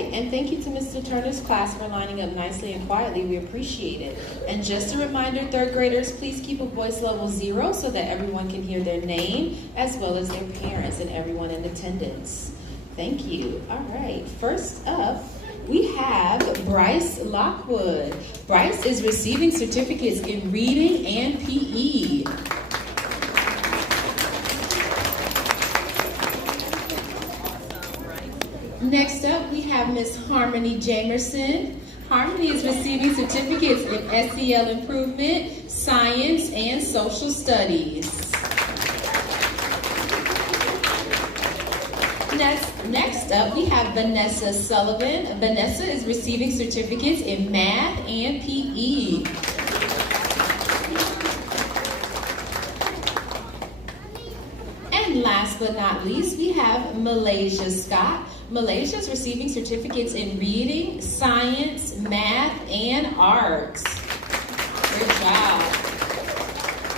right, and thank you to Mr. Turner's class for lining up nicely and quietly. We appreciate it. And just a reminder, third graders, please keep a voice level 0 so that everyone can hear their name as well as their parents and everyone in attendance. Thank you. All right, first up, we have Bryce Lockwood. Bryce is receiving certificates in reading and PE. Next up, we have Miss Harmony Jamerson. Harmony is receiving certificates in SEL Improvement, Science, and Social Studies. Next up, we have Vanessa Sullivan. Vanessa is receiving certificates in Math and PE. And last but not least, we have Malaysia Scott. Malaysia is receiving certificates in reading, science, math, and arts. Great job.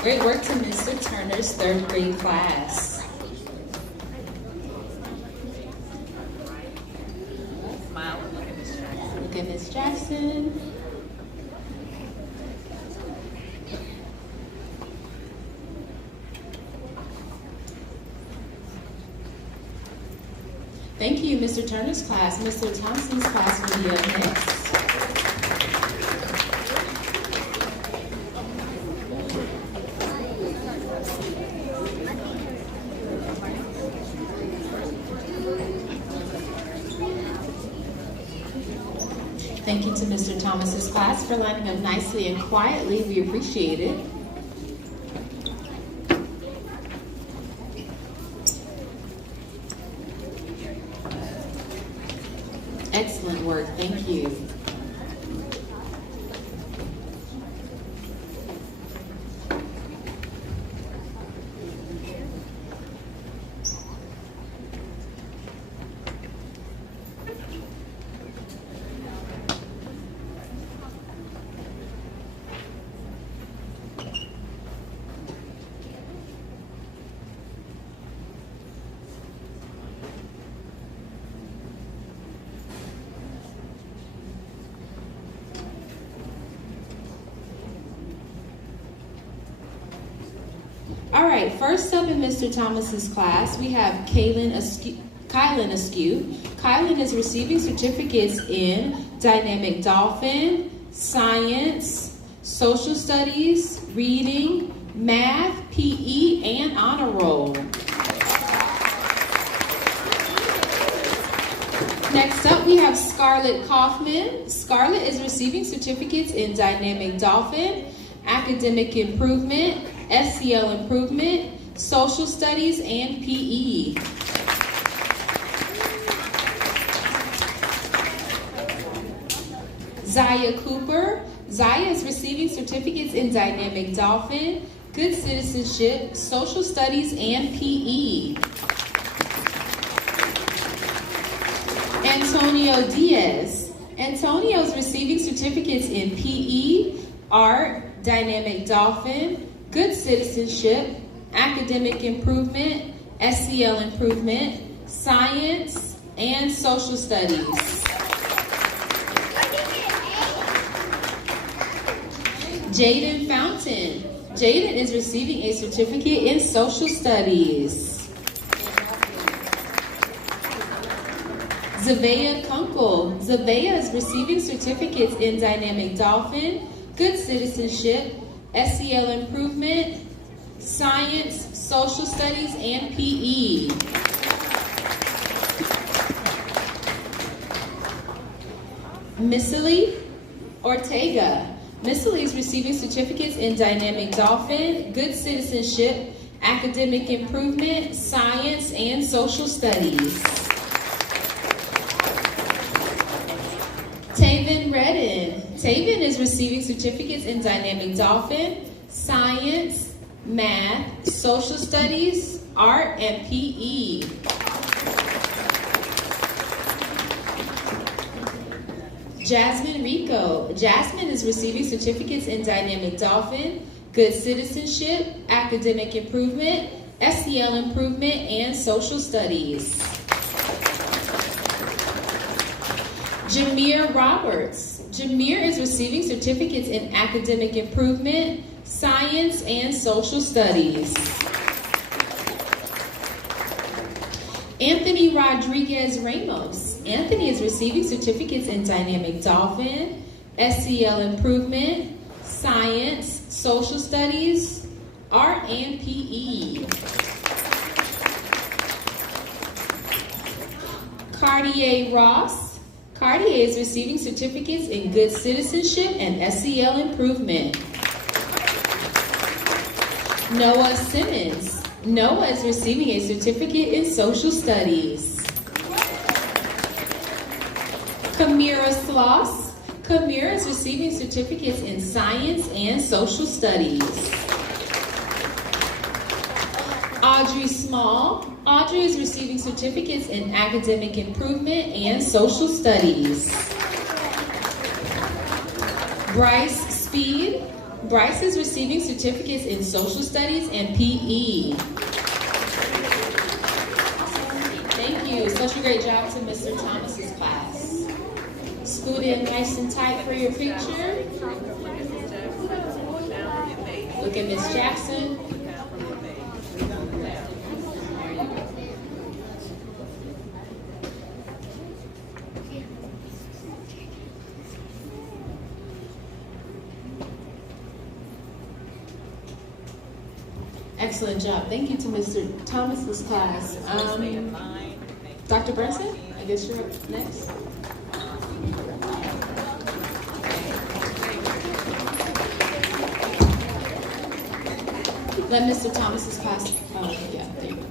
Great work to Mr. Turner's third grade class. Look at Miss Jackson. Thank you, Mr. Turner's class. Mr. Thompson's class will be up next. Thank you to Mr. Thomas's class for lining up nicely and quietly. We appreciate it. Excellent work, thank you. All right, first up in Mr. Thomas's class, we have Kylan Askew. Kylan is receiving certificates in Dynamic Dolphin, Science, Social Studies, Reading, Math, PE, and Honor Roll. Next up, we have Scarlett Kaufman. Scarlett is receiving certificates in Dynamic Dolphin, Academic Improvement, SEL Improvement, Social Studies, and PE. Zaya Cooper. Zaya is receiving certificates in Dynamic Dolphin, Good Citizenship, Social Studies, and PE. Antonio Diaz. Antonio is receiving certificates in PE, Art, Dynamic Dolphin, Good Citizenship, Academic Improvement, SEL Improvement, Science, and Social Studies. Jaden Fountain. Jaden is receiving a certificate in Social Studies. Zavea Kunkel. Zavea is receiving certificates in Dynamic Dolphin, Good Citizenship, SEL Improvement, Science, Social Studies, and PE. Missily Ortega. Missily is receiving certificates in Dynamic Dolphin, Good Citizenship, Academic Improvement, Science, and Social Studies. Taven Redden. Taven is receiving certificates in Dynamic Dolphin, Science, Math, Social Studies, Art, and PE. Jasmine Rico. Jasmine is receiving certificates in Dynamic Dolphin, Good Citizenship, Academic Improvement, SEL Improvement, and Social Studies. Jameer Roberts. Jameer is receiving certificates in academic improvement, science, and social studies. Anthony Rodriguez Ramos. Anthony is receiving certificates in dynamic dolphin, SEL improvement, science, social studies, art, and PE. Cartier Ross. Cartier is receiving certificates in good citizenship and SEL improvement. Noah Simmons. Noah is receiving a certificate in social studies. Kamira Sloss. Kamira is receiving certificates in science and social studies. Audrey Small. Audrey is receiving certificates in academic improvement and social studies. Bryce Speed. Bryce is receiving certificates in social studies and PE. Thank you. Such a great job to Mr. Thomas's class. Scoot in nice and tight for your picture. Look at Miss Jackson. Excellent job. Thank you to Mr. Thomas's class. Dr. Brinson, I guess you're up next. Let Mr. Thomas's class, yeah, there you go.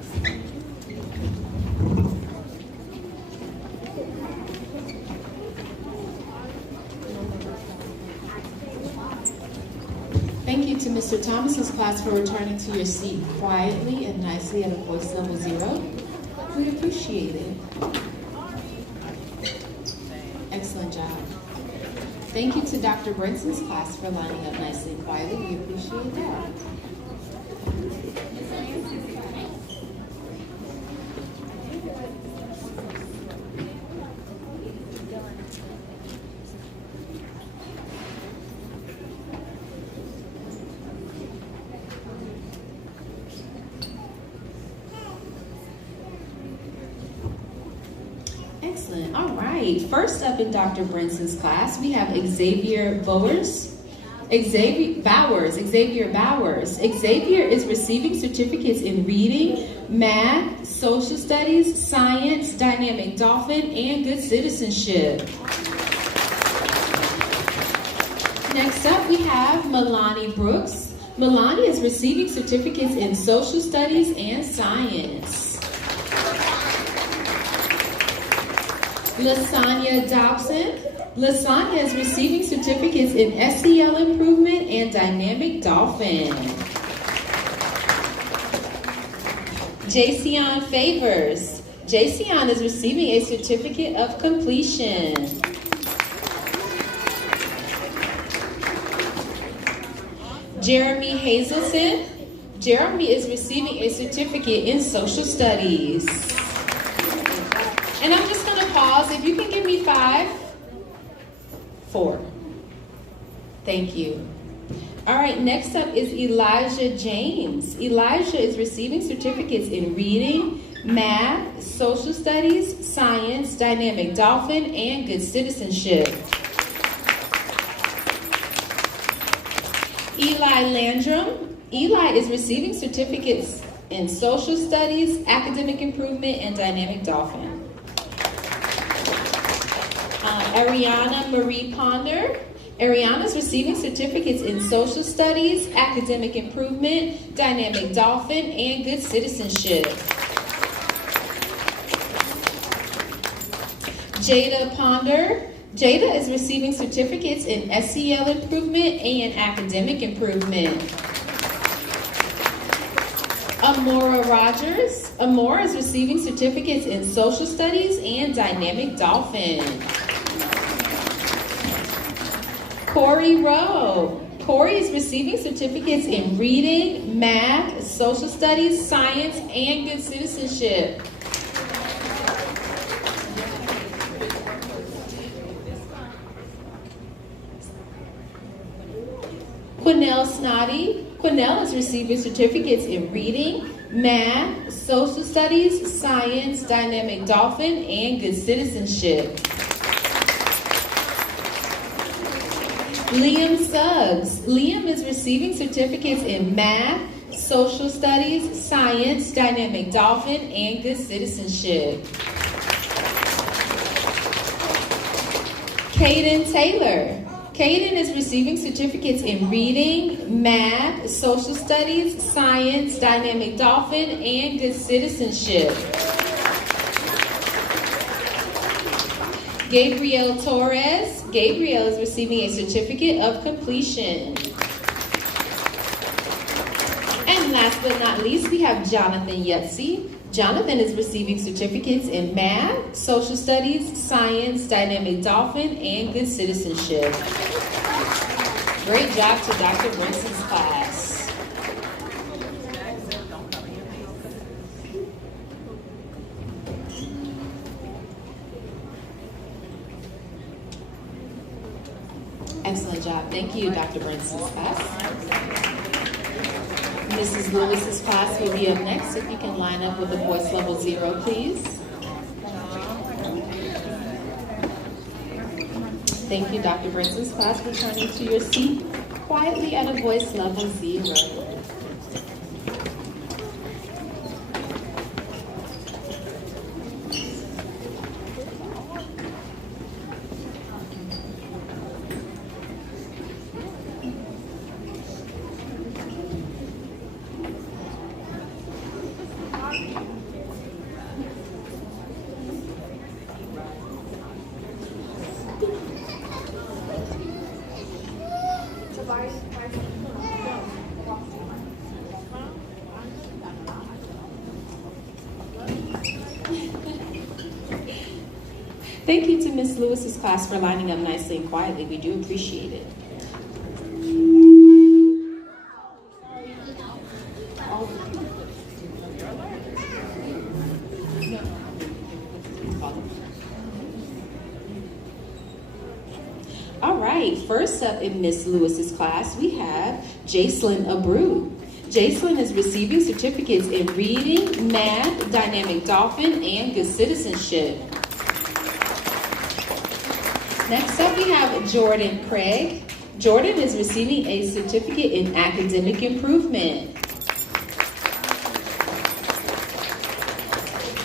Thank you to Mr. Thomas's class for returning to your seat quietly and nicely at a voice level 0. We appreciate it. Excellent job. Thank you to Dr. Brinson's class for lining up nicely and quietly. We appreciate that. Excellent. All right. First up in Dr. Brinson's class, we have Xavier Bowers. Xavier Bowers. Xavier is receiving certificates in reading, math, social studies, science, dynamic dolphin, and good citizenship. Next up, we have Milani Brooks. Milani is receiving certificates in social studies and science. Lasanya Dobson. Lasanya is receiving certificates in SEL improvement and dynamic dolphin. Jayceon Favors. Jayceon is receiving a certificate of completion. Jeremy Hazelson. Jeremy is receiving a certificate in social studies. And I'm just going to pause. If you can give me 5, 4. Thank you. All right, next up is Elijah James. Elijah is receiving certificates in reading, math, social studies, science, dynamic dolphin, and good citizenship. Eli Landrum. Eli is receiving certificates in social studies, academic improvement, and dynamic dolphin. Ariana Marie Ponder. Ariana is receiving certificates in social studies, academic improvement, dynamic dolphin, and good citizenship. Jada Ponder. Jada is receiving certificates in SEL improvement and academic improvement. Amora Rogers. Amora is receiving certificates in social studies and dynamic dolphin. Corey Rowe. Corey is receiving certificates in reading, math, social studies, science, and good citizenship. Quinnell Snoddy. Quinnell is receiving certificates in reading, math, social studies, science, dynamic dolphin, and good citizenship. Liam Suggs. Liam is receiving certificates in math, social studies, science, dynamic dolphin, and good citizenship. Caden Taylor. Caden is receiving certificates in reading, math, social studies, science, dynamic dolphin, and good citizenship. Gabriel Torres. Gabriel is receiving a certificate of completion. And last but not least, we have Jonathan Yutzi. Jonathan is receiving certificates in math, social studies, science, dynamic dolphin, and good citizenship. Great job to Dr. Brinson's class. Excellent job. Thank you, Dr. Brinson's class. Mrs. Lewis's class will be up next. If you can line up with the voice level 0, please. Thank you, Dr. Brinson's class. Returning to your seat quietly at a voice level 0. Thank you to Ms. Lewis's class for lining up nicely and quietly. We do appreciate it. All right, first up in Ms. Lewis's class, we have Jayslyn Abreu. Jayslyn is receiving certificates in reading, math, dynamic dolphin, and good citizenship. Next up, we have Jordan Craig. Jordan is receiving a certificate in academic improvement.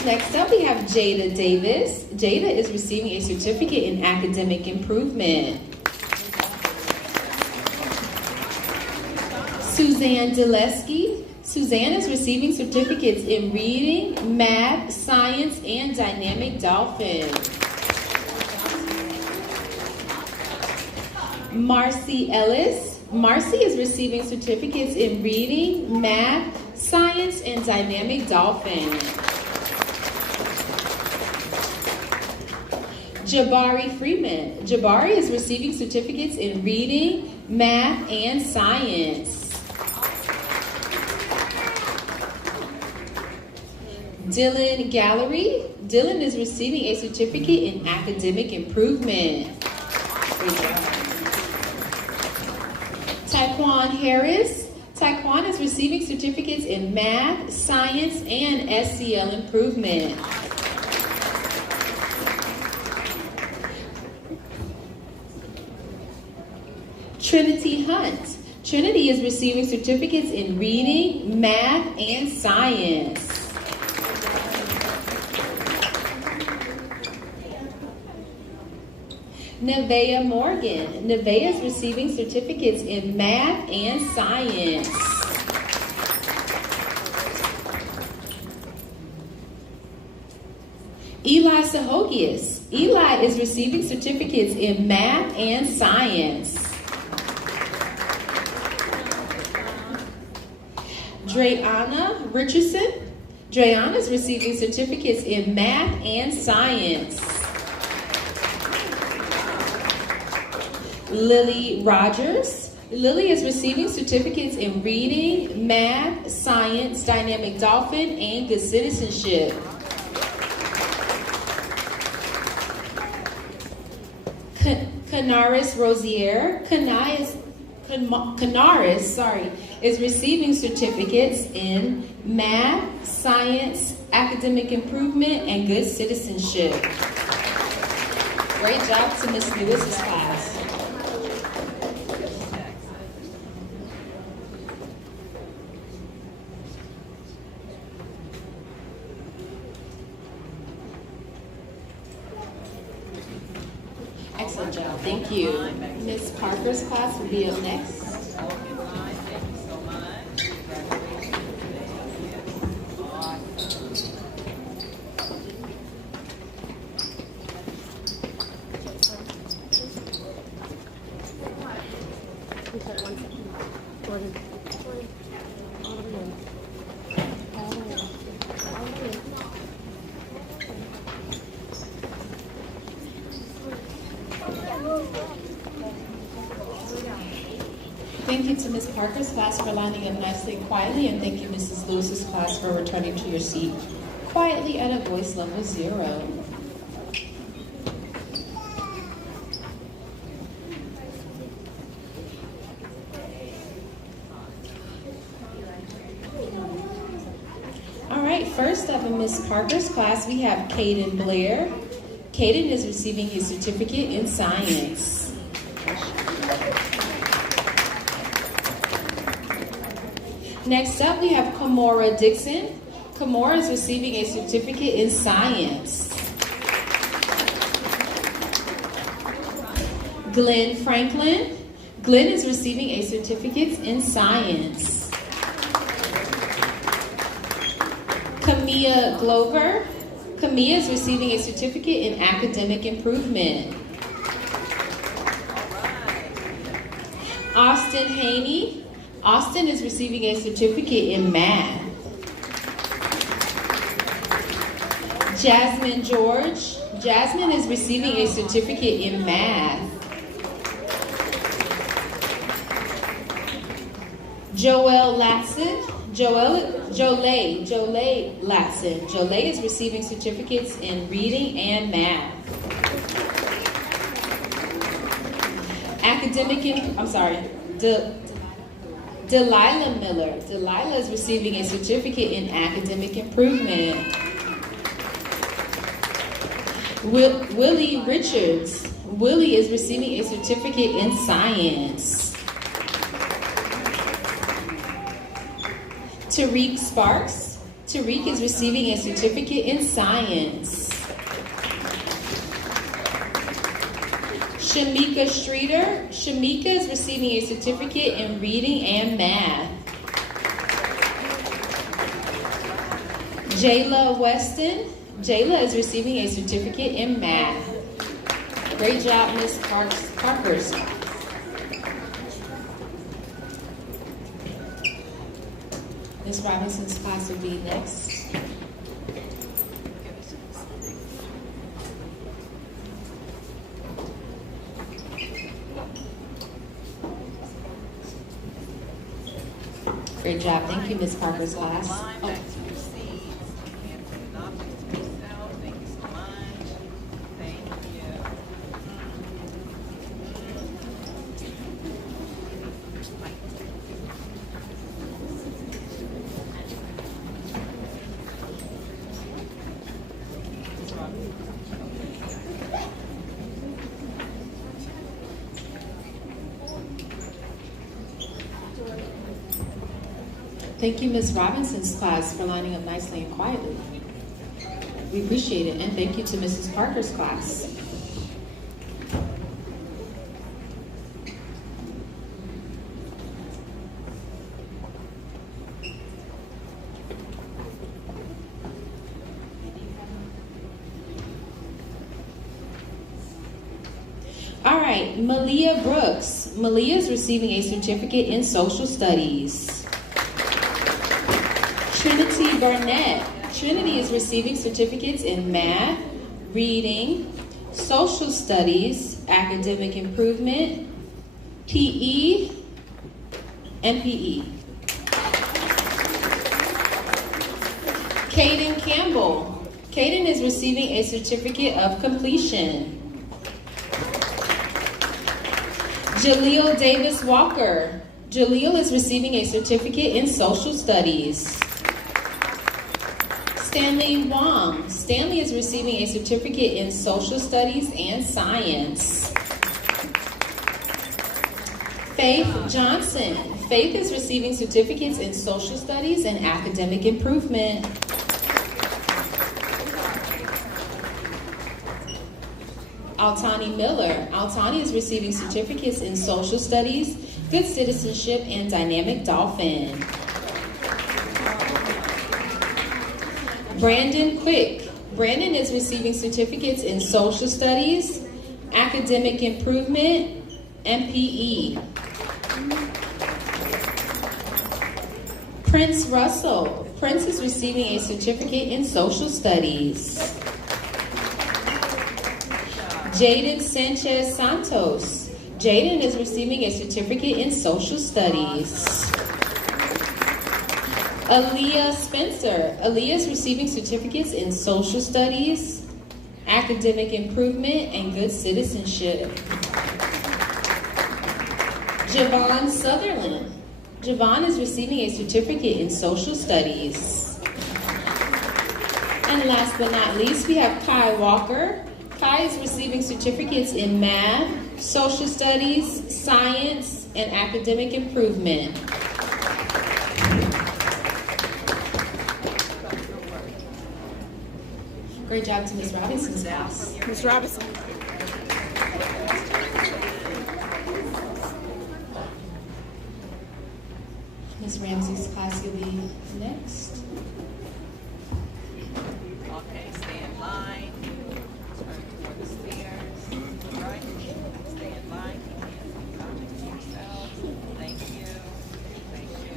Next up, we have Jada Davis. Jada is receiving a certificate in academic improvement. Suzanne Dulesky. Suzanne is receiving certificates in reading, math, science, and dynamic dolphin. Marcy Ellis. Marcy is receiving certificates in reading, math, science, and dynamic dolphin. Jabari Freeman. Jabari is receiving certificates in reading, math, and science. Dylan Gallery. Dylan is receiving a certificate in academic improvement. Great job. Taekwon Harris. Taekwon is receiving certificates in math, science, and SEL improvement. Trinity Hunt. Trinity is receiving certificates in reading, math, and science. Nevaeh Morgan. Nevaeh is receiving certificates in math and science. Eli Sahogius. Eli is receiving certificates in math and science. Dreana Richardson. Dreana is receiving certificates in math and science. Lily Rogers. Lily is receiving certificates in reading, math, science, dynamic dolphin, and good citizenship. Canaris Rosier. Canaris, is receiving certificates in math, science, academic improvement, and good citizenship. Great job to Ms. Lewis's class. Excellent job. Thank you. Ms. Parker's class will be up next. Thank you to Ms. Parker's class for lining up nicely and quietly, and thank you, Mrs. Lewis's class, for returning to your seat quietly at a voice level 0. All right, first up in Ms. Parker's class, we have Caden Blair. Caden is receiving his certificate in science. Next up, we have Kamora Dixon. Kamora is receiving a certificate in science. Glenn Franklin. Glenn is receiving a certificate in science. Kamia Glover. Kamia is receiving a certificate in academic improvement. Austin Haney. Austin is receiving a certificate in math. Jasmine George. Jasmine is receiving a certificate in math. Joelle Latson. Jolie Latson. Jolie is receiving certificates in reading and math. Delilah Miller. Delilah is receiving a certificate in academic improvement. Willie Richards. Willie is receiving a certificate in science. Tariq Sparks. Tariq is receiving a certificate in science. Shamika Streeter. Shamika is receiving a certificate in reading and math. Jayla Weston. Jayla is receiving a certificate in math. Great job, Ms. Parkers. Ms. Robinson's class will be next. Great job. Thank you, Ms. Parker's class. Oh. Thank you, Ms. Robinson's class, for lining up nicely and quietly. We appreciate it, and thank you to Mrs. Parker's class. All right, Malia Brooks. Malia is receiving a certificate in social studies. Trinity Burnett. Trinity is receiving certificates in math, reading, social studies, academic improvement, PE, and PE. Caden Campbell. Caden is receiving a certificate of completion. Jaleel Davis Walker. Jaleel is receiving a certificate in social studies. Stanley Wong. Stanley is receiving a certificate in social studies and science. Faith Johnson. Faith is receiving certificates in social studies and academic improvement. Altani Miller. Altani is receiving certificates in social studies, good citizenship, and dynamic dolphin. Brandon Quick. Brandon is receiving certificates in social studies, academic improvement, and PE. Prince Russell. Prince is receiving a certificate in social studies. Jaden Sanchez Santos. Jaden is receiving a certificate in social studies. Aaliyah Spencer. Aaliyah is receiving certificates in social studies, academic improvement, and good citizenship. Javon Sutherland. Javon is receiving a certificate in social studies. And last but not least, we have Kai Walker. Kai is receiving certificates in math, social studies, science, and academic improvement. Great job to Ms. Robinson's class. Ms. Robinson. Ms. Ramsey's class, you'll be next. Okay, stay in line. Turn toward the stairs. Right. Stay in line. Comment yourself. Thank you. Thank you.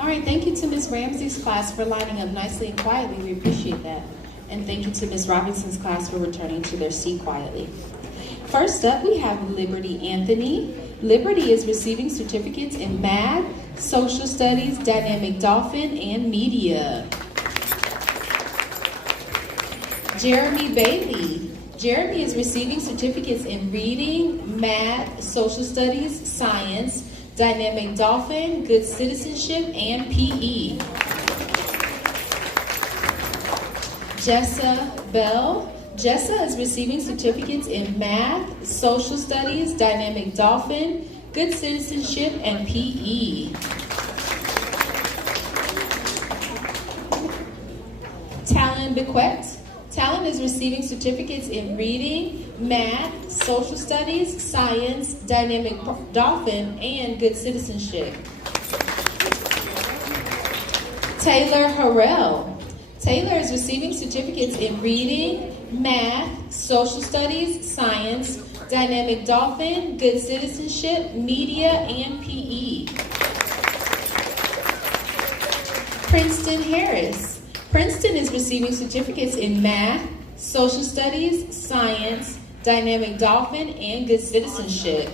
All right, thank you to Ms. Ramsey's class for lining up nicely and quietly. We appreciate that. And thank you to Ms. Robinson's class for returning to their seat quietly. First up, we have Liberty Anthony. Liberty is receiving certificates in math, social studies, dynamic dolphin, and media. Jeremy Bailey. Jeremy is receiving certificates in reading, math, social studies, science, dynamic dolphin, good citizenship, and PE. Jessa Bell. Jessa is receiving certificates in math, social studies, dynamic dolphin, good citizenship, and PE. Talon Bequette. Talon is receiving certificates in reading, math, social studies, science, dynamic dolphin, and good citizenship. Taylor Harrell. Taylor is receiving certificates in reading, math, social studies, science, dynamic dolphin, good citizenship, media, and PE. Princeton Harris. Princeton is receiving certificates in math, social studies, science, dynamic dolphin, and good citizenship.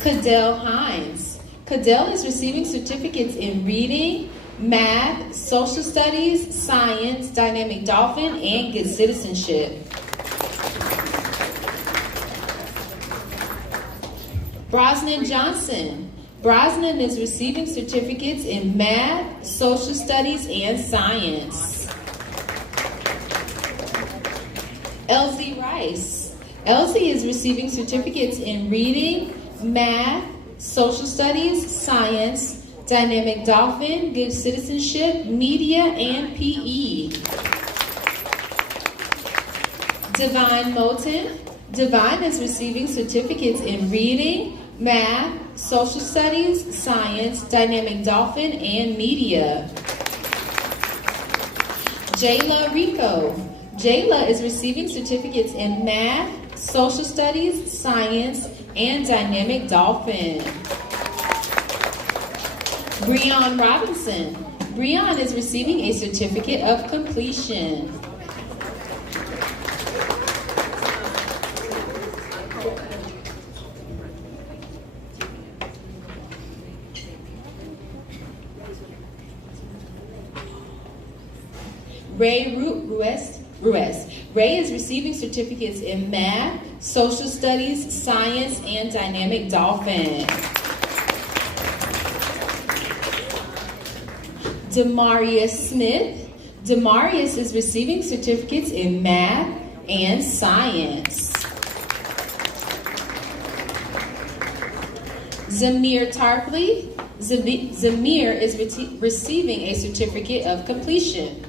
Cadell Hines. Cadell is receiving certificates in reading, math, social studies, science, dynamic dolphin, and good citizenship. Brosnan Johnson. Brosnan is receiving certificates in math, social studies, and science. Elsie Rice. Elsie is receiving certificates in reading, math, social studies, science, dynamic dolphin, good citizenship, media, and PE. Divine Moulton. Divine is receiving certificates in reading, math, social studies, science, dynamic dolphin, and media. Jayla Rico. Jayla is receiving certificates in math, social studies, science, and dynamic dolphin. Breon Robinson. Breon is receiving a certificate of completion. Ray Ruiz. Ray is receiving certificates in math, social studies, science, and dynamic dolphin. Demarius Smith. Demarius is receiving certificates in math and science. Zamir Tarpley. Zamir is receiving a certificate of completion.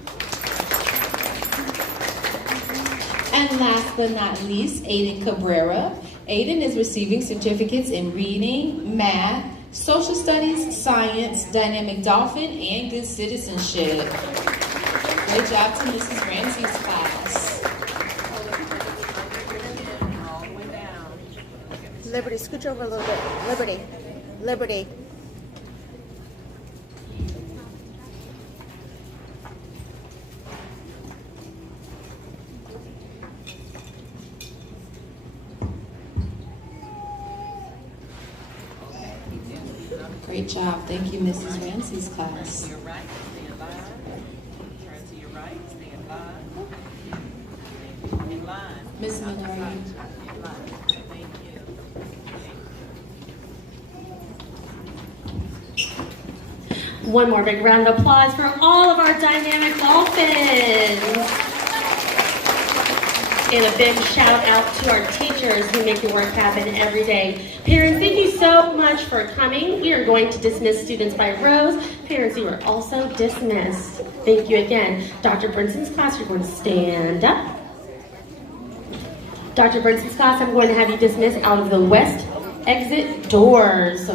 And last but not least, Aiden Cabrera. Aiden is receiving certificates in reading, math, social studies, science, dynamic dolphin, and good citizenship. Great job to Mrs. Ramsey's class. Liberty, scooch over a little bit. Liberty. Liberty. Great job. Thank you, Mrs. Ramsey's class. To your right, stand line. Turn to your right, stand line. In line. Ms. Miller, are you? In line. Thank you. One more big round of applause for all of our dynamic dolphins. And a big shout out to our teachers who make the work happen every day. Parents, thank you so much for coming. We are going to dismiss students by rows. Parents, you are also dismissed. Thank you again. Dr. Brinson's class, you're going to stand up. Dr. Brinson's class, I'm going to have you dismiss out of the west exit doors. So